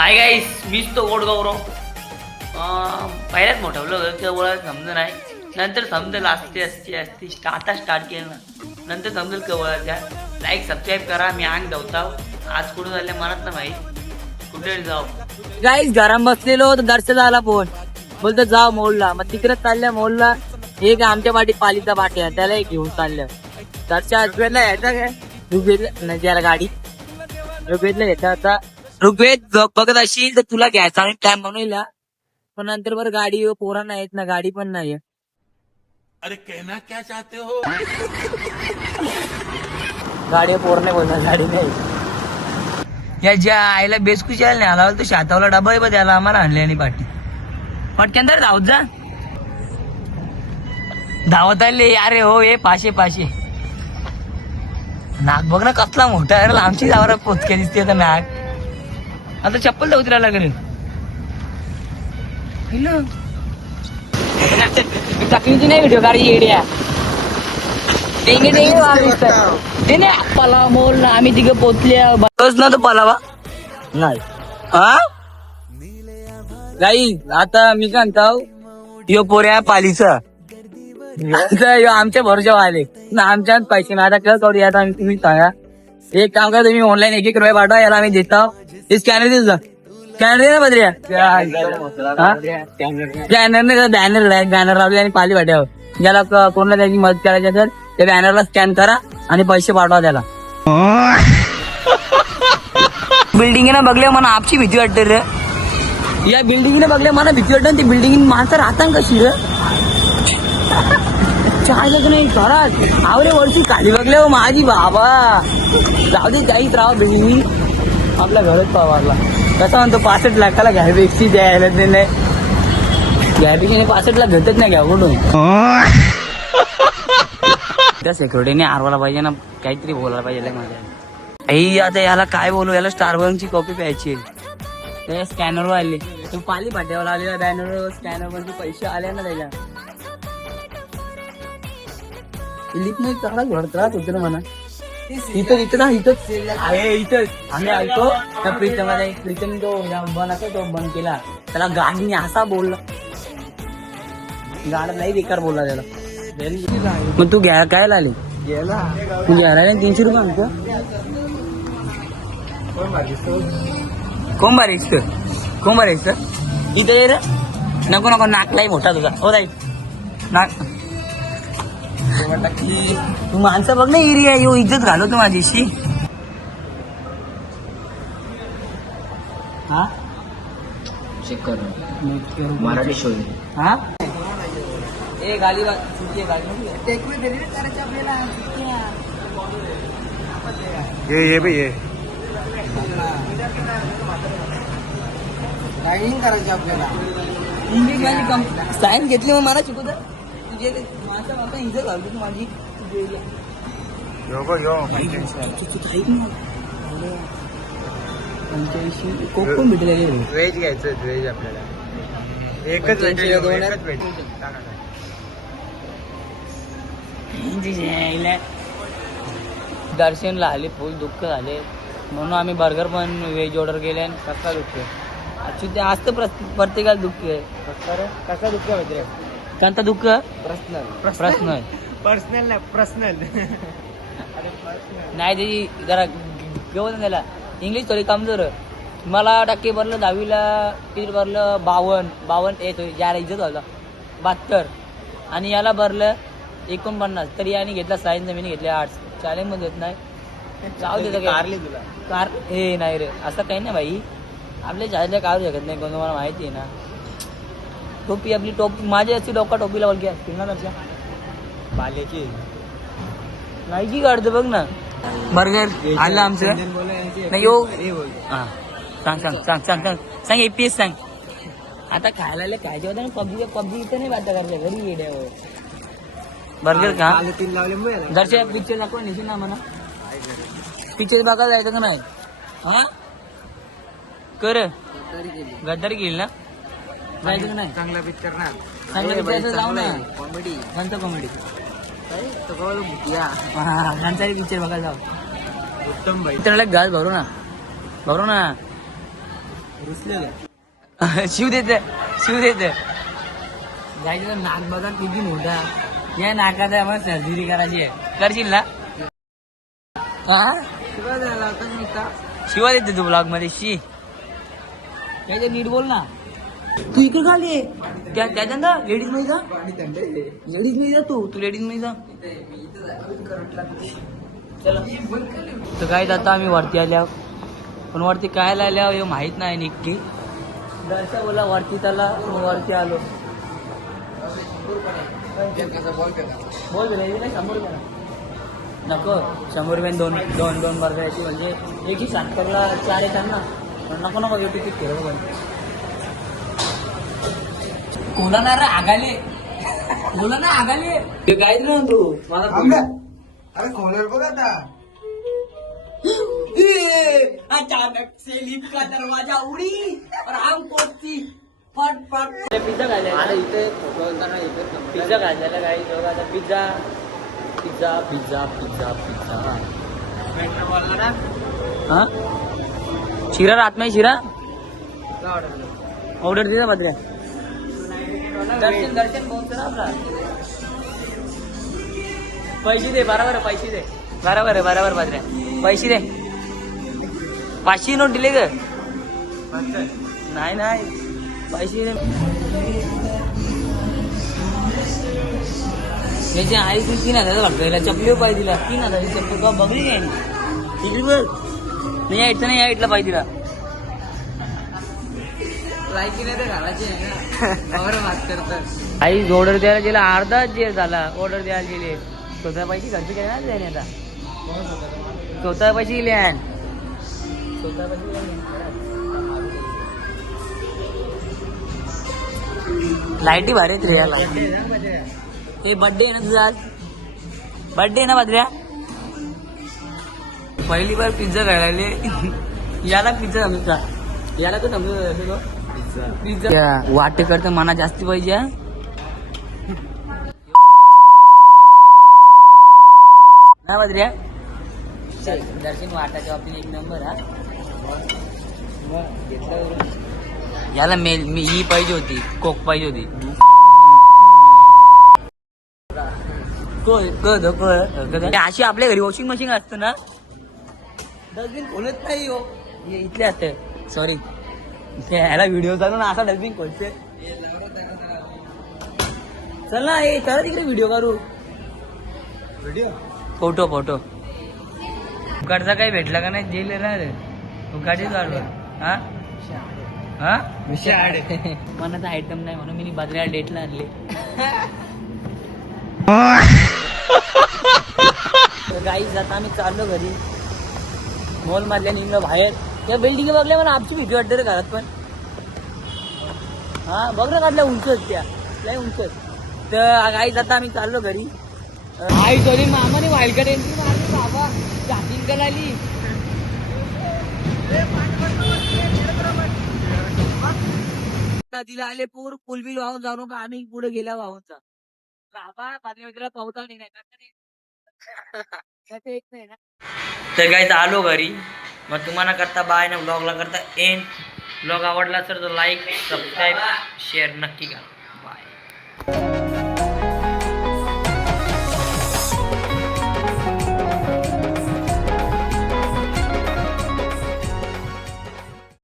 Hi guys, मीच तो गोड गौरव. पहिल्याच मोठं होतं केवळ समजलं नाही, नंतर समजेल. असते आता स्टार्ट केलं ना, नंतर समजेल केवळच्या. लाईक सबस्क्राईब करा. मी अंग धावताव. आज कुठं झाले मनात ना माहीत, कुठे जाऊ. गाईस घरात बसलेलो तर दर्शन झाला फोन, बोलतो जाऊ मोलला. मग तिकडे चालल्या मोलला. एक आमच्या पाठी पालीचा पाठी आहे, त्याला घेऊन चाललं. दर्शन यायचा काय ऋग्वेद नाही त्याला गाडी ऋग्वेदला घ्यायचा आता. ऋग्वेद बघत असेल तर तुला घ्यायचा आणि टाइम बनवला, पण नंतर बरं गाडी पोरा नाही येत ना, गाडी पण नाही. अरे कहना क्या चाहते हो. गाडी पोरणे बोलणार, गाडी नाही. या ज्या आईला बेसकुशाला नाही आला तो शातावला डबा आहे त्याला आम्हाला आणले आणि पाठी पटक्यान तर धावत जा. धावत आले अरे हो. हे पाशे नाक बघ ना कसला मोठा आहे. आमची जावर पोचक्या दिसते आता नाक. आता चप्पल धावत राहायला लागेल. टाकली नाही व्हिडिओ गाडी येड्या पला मोल ना. आम्ही तिघं पोचल्या बस ना तो पलावा नाही. हा गाई आता मी काय म्हणतो, यो पोऱ्या पालीचा आमच्या भरोशावर आले ना. आमच्यात पैसे ना आता काय करूया आता. तुम्ही सांगा, एक काम करा तुम्ही, ऑनलाईन 1 रुपये पाठवा. याला आम्ही देतो. हे स्कॅनर दे तुझा. स्कॅनर दे ना बद्रिया. बॅनर लावले आणि पाली पाठ्यावर. ज्याला कोणाला त्याची मदत करायची असेल त्या बॅनरला स्कॅन करा आणि पैसे पाठवा त्याला. बिल्डिंगने बघले मला आपची भीती वाटते रे. या बिल्डिंगने बघले मला भीती वाटते. ती बिल्डिंग माणसं राहतात कशी रे. चालत नाही घरात आवरे वरची खाली बघले हो माझी बाबा. जाऊ दे काहीच राहा बिल्डिंग आपल्या घरच पावाला. कसा म्हणतो 65 लाखाला घ्यायपेक्षी द्यायला नाही, घ्यायपेक्षा 65 लाख भेटत नाही घ्या कुठून. त्या सिक्युरिटीने आरवायला पाहिजे ना, काहीतरी बोलायला पाहिजे माझ्या. आता याला काय बोलू, याला स्टारबक्सची कॉपी प्यायची. त्या स्कॅनरवर आले, तू पाली पाट्यावर आलेला बॅनरवर स्कॅनर मध्ये पैसे आले ना त्याच्या. लिप नाही चांगला घडतात होते ना म्हणा. इथं ना इथंच आहे. इथंच आम्ही आलतो त्या प्रीतम तो बंद केला. त्याला गाडीने असा बोलला, गाड नाही बेकार बोलला त्याला. मग तू घ्या काय आले तू घ्यायला 300 रुपये आमचं. कोण बारीक इथं ये रे. नको नाकलाही मोठा तुझा. हो राईट नाक. तू माणसं बघ ना एरिया येऊ इज्जत घालो तू माझ्याशी. हा चेक करू मराठी शो. हा ए गाली गाली करायची आपल्याला. ये भाई ये ड्रायव्हिंग करायची आपल्याला. इंग्लिश माझी सायन्स घेतली मग मला शिकवत तुझे माझ्या बाबा इज्जत घालतो तू माझी. कोण भेटले व्हेज घ्यायचं. व्हेज आपल्याला एकच दर्शनला आले फुल दुःख झाले म्हणून आम्ही बर्गर पण व्हेज ऑर्डर केले आणि कसा दुःख आहे. ते असतं प्रत्येकाला दुःख आहे. कसा दुःख माहिती कोणता दुःख. पर्सनल नाही त्याची जरा घेऊन त्याला इंग्लिश थोडी कमजोर. मला टक्के भरलं 10वीला किती भरलं 52 येतो. याला इज्जत होता 72 आणि याला भरलं 49. तरी याने घेतला सायन्स, मी घेतले आर्ट्स. चॅलेंज मध्ये येत नाही. जाऊ दे तुला कार हे नाही रे. असं काही नाही भाई, आपल्या शाळेला काढू शकत नाही कोण. मला माहिती आहे ना. टोपी आपली टोपी माझी असती डोका टोपीला वळगी असतील ना त्याच्या पाल्याची नाहीची काढतो बघ ना. बर्गर आलं आमचं नाही हो. सांग एपीएस सांग. आता खायला खायचे होतं ना. पबजी इथं नाही वाटत करते घरी येड्यावर. बर्गर का जरच्या पिक्चर दाखवा नेशील ना म्हणा. पिक्चर बघायला जायचं का नाही. हा कर गद्दारी केली ना. जायचं का नाही. चांगला पिक्चर ना. चांगला पिक्चर जाऊ ना. कॉमेडी कोणतं कॉमेडी पिक्चर बघायला जाऊ. उत्तम भाई मित्राला गाज भरू ना शिव देत जायचं नाक बघा किती मोठा या नाकात आम्हाला सर्जरी करायची आहे करशील ना शिवा देते तू ब्लॉग मध्ये शी काय ते नीट बोल ना तू इकडे खाली त्याच्यानंतर लेडीज मध्ये जा लेडीज मध्ये जा तू लेडीज मध्ये जा चला तर काय आता आम्ही वरती आल्या पण वरती काय आल्या हे माहित नाही नक्की दर्शा बोला वरती त्याला वरती आलो बोल नाही 100 रुपये नको 100 रुपये दोन बर्गराची म्हणजे एक ही 70ला 4 येतात ना नको नको तिकीट केलं पण कोला ना रे आगाले ते काय ना तू मला अरे खोलर बघ आता अचानक से लिफ्ट का दरवाजा उड़ी और हम पहुंची फट पिझ्झा खायला इथे पिझ्झा खायला काही लोक आता पिझ्झा हा शिरा रात में शिरा ऑर्डर दिला बद्र्या दर्शन पोहोचतो ना आपला पैसे दे बरोबर बद्र्या पैसे दे 500 नोट दिले ग नाही पैसे दे त्याची आई तू 3000 वाटतो चपली पाहिजे दिला 3000 चप्पल का बघली नाही तिकडे बघ नाही यायचं नाही यायला पाहिजे दिला लायकी नाही तर घालायची बात करतात आई ऑर्डर द्यायला गेला अर्धा जेर झाला ऑर्डर द्यायला गेले स्वतः पैसे घरचे काय ना द्याने आता स्वतः पैसे गेले लाईटी भारी रे याला हे बर्थडे आहे ना तुझा आज बर्थडे ना बद्र्या पहिली बार पिझ्झा खायला याला पिझ्झा समजा याला तर समजतो पिझ्झा वाटे करता मना जास्ती पाहिजे ना बद्र्या दर्शन वाटाच्या बाबतीत 1 नंबर हा याला मेल मी ही पाहिजे होती कोक पाहिजे होती अशी आपल्या घरी वॉशिंग मशीन असतं ना डस्टबिन खोलत नाही हो इथले असते सॉरी ह्याला व्हिडिओ चालू ना असा डस्टबिन खोलते चल ना चला तिकडे व्हिडिओ करू फोटो उकाडचा काही भेटला का नाही जेल ना रे उकाडीच वाढवा हा मनाचा आयटम नाही म्हणून मी बद्र्या डेटला आणले गाईज आता आम्ही चाललो घरी मॉल मधल्या निघलो बाहेर त्या बिल्डिंग बघल्या मला आमची भीती वाटते रे घरात पण हा बघ ना काढल्या उंचच त्या लय उंचच तर गाईज आता आम्ही चाललो घरी आई तरी मामाने वाईल्ड एंट्री मारली बाबा शॉपिंग करायली तिला आले पूर पुलबिल वाहून जाऊ नका आम्ही पुढे गेला वाहूनचा बाबा माझ्या मित्राला पावता नाही ना तर काय आलो घरी मग तुम्हाला करता बाय ना ब्लॉगला करता एंड ब्लॉग आवडला तर लाईक सबस्क्राईब शेअर नक्की करा.